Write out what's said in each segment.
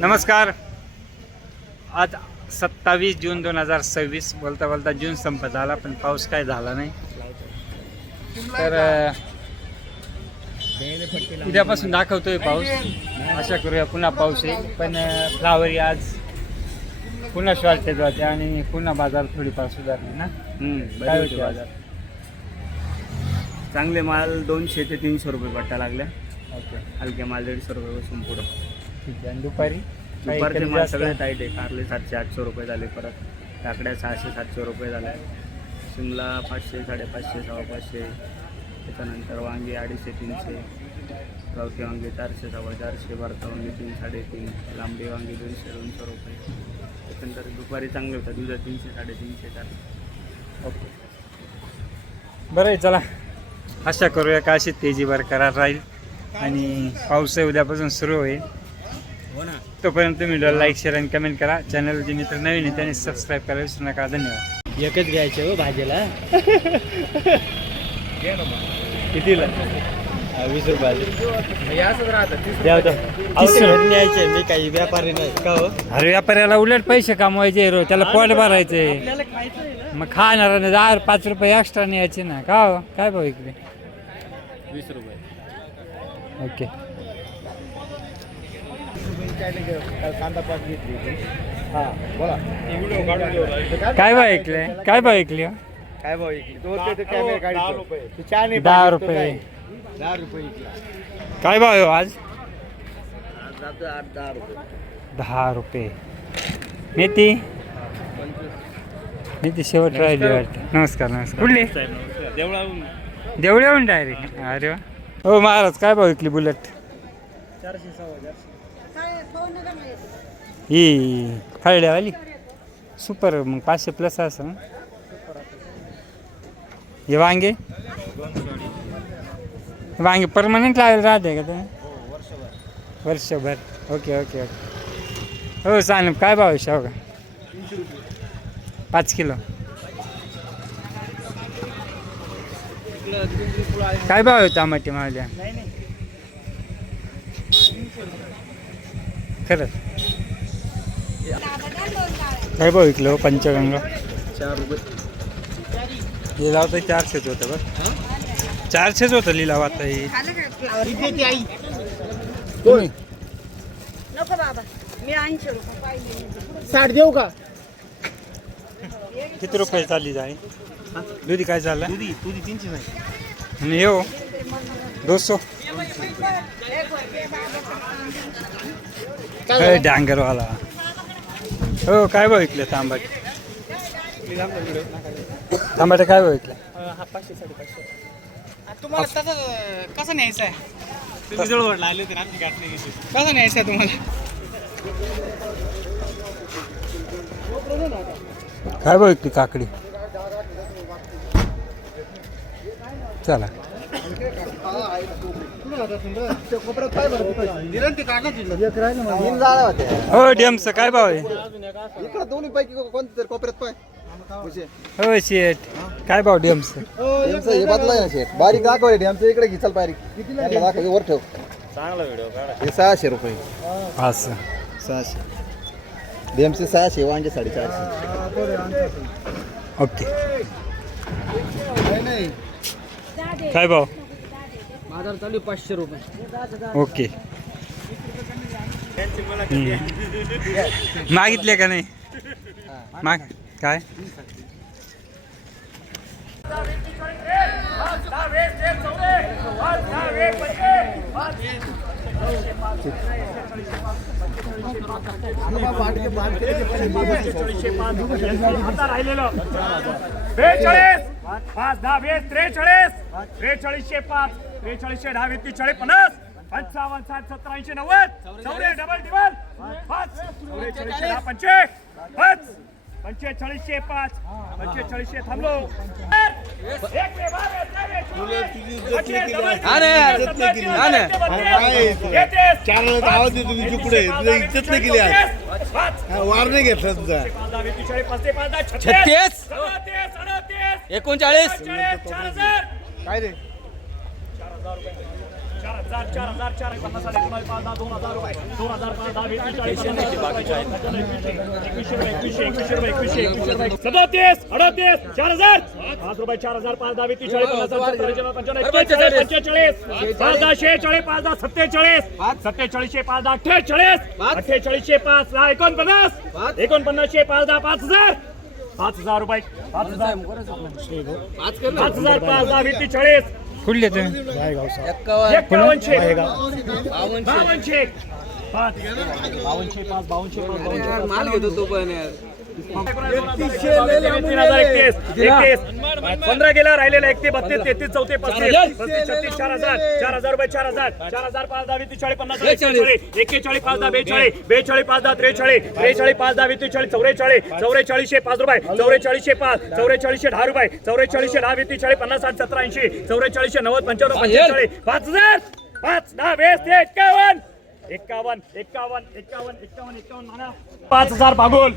नमस्कार. आज 27 जून 2026. बोलता बोलता जून संपत झाला, पण पाऊस काय झाला नाही. तर उद्यापासून दाखवतोय पाऊस. आशा करूया पुन्हा पाऊस येईल. पण फ्लावरी आज पुन्हा शॉर्टेज होते आणि पुन्हा बाजार थोडीफार सुधारली ना. काय होते बाजार? चांगले माल 200 ते 300 रुपये पट्टा लागल्या. ओके, हलक्या माल 150 रुपयापासून पुढं. ठीक आहे. आणि दुपारी दुपारचे माल सगळे टाईट आहे. कारले 700-800 रुपये झाले. परत काकड्या 600-700 रुपये झाल्या. शिमला 500, 550, 550. त्याच्यानंतर वांगे 250-300. गावठी वांगे 400, 450. भरता वांगे 300-350. लांबडी वांगे 200-200 रुपये. त्याच्यानंतर दुपारी चांगले होतात. दुधा 300-350 400. ओके, बरं आहे. चला, आशा करूया का अशी तेजी बरकरार राहील आणि पाऊस उद्यापासून सुरू होईल. हो ना. तोपर्यंत तुम्ही लाईक, शेअर आणि कमेंट करा. चॅनल जे मित्र नवीन आहे त्याने सबस्क्राईब करायला विसरू नका. धन्यवाद. एकच घ्यायचे हो भाजीला. कितीला? 20 रुपयाला. न्यायचे. मी काही व्यापारी नाही का हो. अरे व्यापाऱ्याला उलट पैसे कमवायचे रो, त्याला पोट भरायचे. मग खाणार 5 रुपये एक्स्ट्रा न्यायचे ना. का हो? काय भाऊ इकडे? 20 रुपये. ओके. कांदा पाच घेतली. हा बोला. काय भाव ऐकले? काय भाव ऐकले? काय भाव विकली? तो ते कॅमेरा काढतो. 10 रुपये. 10 रुपये. 10 रुपये विकला. काय भाव आहे हो आज? 10 रुपये. 10 रुपये. मेथी? मेथी शेवट राहिली वाटते. नमस्कार. नमस्कार. कुठली? देवळाहून डायरेक्ट. अरे वा. हो महाराज, काय भाव विकली बुलेट? 400-450. ही खरड्यावाली सुपर. मग 500 प्लस असं. हे वांगे? वांगे परमनंट लावायला राहते का तुम्ही? वर्षभर. Okay okay okay. हो चालेल. काय भाव आहे शेवगा? 5 किलो. काय भाव आहे टमाटे मावल्या? खरंच काय भाव विकलं हो? पंचगंगा 4 रुपये. लिलाव तर 400च होतं. बरं 400च होतं लिलाव. आता हे तुम्ही नको बाबा, मी 80 रुपये पाहिजे. 60 देऊ का? किती रुपये चालली जाय? दुधी काय चाललं? तुझी 300 नाही. आणि येऊ 200. डांगरवाला. हो काय भाव विकले तांबाटे? तांबाटे काय भाव विकले? 500-550. तुम्हाला तसं कसं न्यायचं आहे? तुम्ही जवळ आले होते ना, आमची गाठ नाही घेतली. कसं न्यायचं आहे तुम्हाला? काय भाव विकली काकडी? चला. हो डेमचं काय भाव आहे? इकडं दोन्ही पैकी कोणत्या तरी कोपऱ्यात पाय. हो शेठ, काय भाव डेमचं? यांचं हे बदलाय ना शेठ. बारीक दाखव रे आमच्या इकडे घिचल बारीक. यांना दाखव, वर ठेव. चांगला व्हिडिओ काढा. हे 600 रुपये. असं 600. डेमचे 600, वांगे 450. ओके. काय भाव? बाजार चालू 500 रुपये. ओके. मागितले का नाही? माग काय? राहिलेलं 43 5 10 20 43 43 5 43 10 20 40 50 55 60 70 80 90 चौरे डबल टिबल 5 44 10 25 5 45 5 45 थांबलो. एक रे बार वार नाही घेतला तुझा. 36 39 काय रे? 4,000 50 साडे 2,000 रुपये 2,000 21,000 37 38 4,000 5 रुपये 4,000 5 10 20 30 40 50 45 46 5 10 47 47 5 10 48 48 5 10 49 49 5 10 5,000 5,000 रुपये 5,000 5 10 20 40 कुठले तुम्ही माल घेतो तो पण 15 गेला राहिलेला 31 32 33 34 35 36 4,000 4,000 रुपये 4,000 5 10 20 40 50 41 41 5 10 42 42 5 10 43 43 5 10 20 40 44 44 5 रुपये 44 5 44 10 रुपये 44 10 20 40 50 60 70 80 44 90 95 45 5,000 5 10 20 51 नाना 5,000 भागोल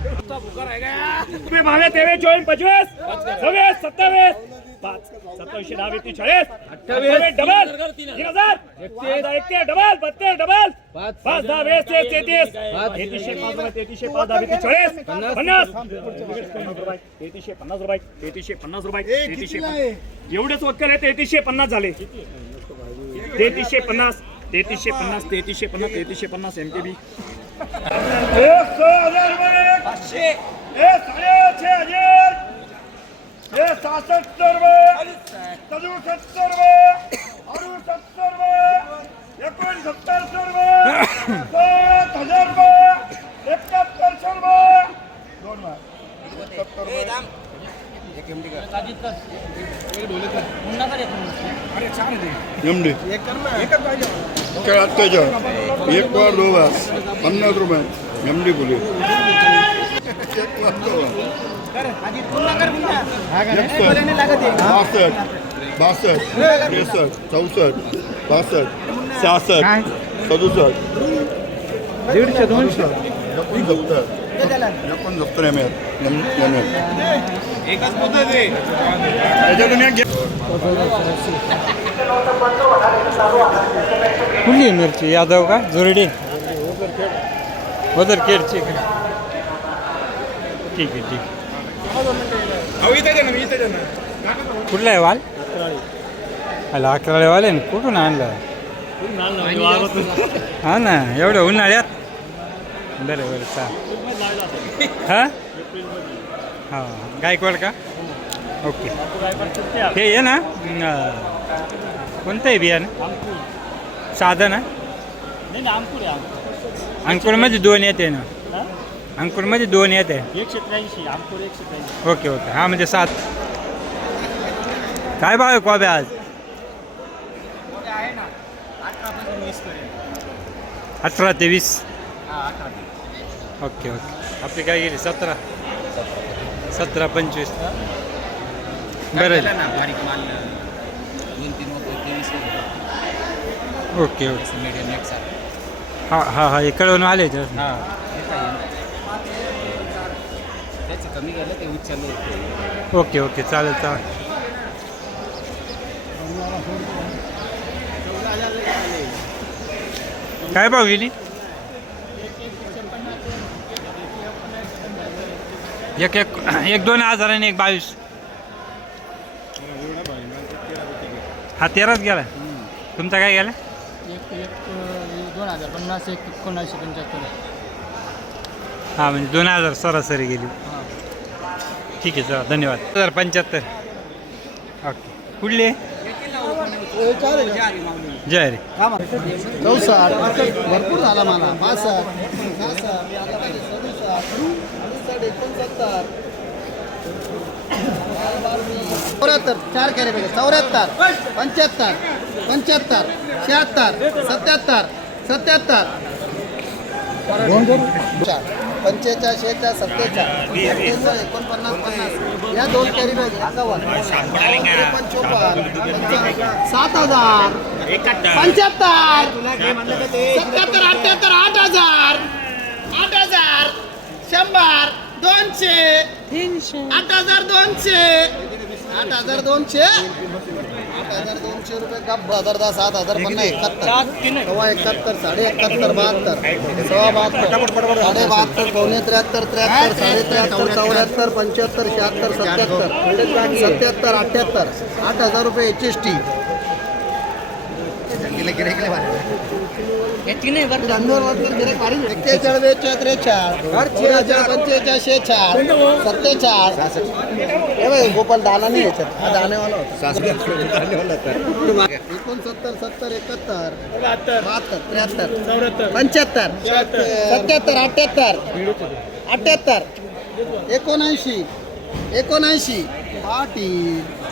तुम्ही भावे 23 24 25 26 27 5 27 10 20 40 28 डबल 3,000 1 डबल 32 डबल 5 10 20 33 33 5 10 20 40 50 33 50 रुपये 33 रुपये एवढेच वक्कल आहे 3350 झाले 3350 MKB 100,000 रुपये 6,000 67 रुपये 67 रुपये 68 रुपये 69 रुपये 7,000 रुपये 71 रुपये एमडी त्याच्या एक वर 50 रुपये एमडी बोले 62 63 64 65 66 67 150 200 70 एकच पद्धत आहे त्याच्यातून एक कुठली मिरची यादव का जुरडी वदरखेडची का ठीक आहे कुठला आहे वाल अला 11 वाले कुठून आणलं हा ना एवढं उन्हाळ्यात बरं चाल हां हां गायकवाड का ओके हे आहे ना कोणतं आहे बियाणं साधं ना अंकुरमध्ये 2 येते ना अंकुरमध्ये 2 येते 183 अंकुर 183 ओके हां म्हणजे 7 काय भाव आहे कोब्या आज 18 ते 20 ओके आपली काय गेली 17 25 बरं ओके हां हे कळवून आले ओके चालेल काय भाव गेली एक 2,000 आणि एक 22 हा 13च गेला तुमचा काय गेला 2,050 1975 हां म्हणजे 2,000 सरासरी गेली ठीक आहे चला धन्यवाद 1,075 ओके कुठले जय रे 64 भरपूर झाला मला 65 74 4 कॅरे पाहिजे 74 75 76 77 45 46 47 49 50 या 2 कॅरी बॅग 51 7,000 75 77 78 8,000 100 200 8,200 8,200 8,200 रुपये का 7,010 7,050 71 सव्वा 71 साडे 71 72 सव्वा 72 साडे 72 पावणे 73 73 साडे 73 74 75 76 77 77 78 8,000 रुपये HST गोपाल दाना नाही याच्यात हा दाणेवाला होता 69 70 71 72 73 75 77 78 78 79 79 80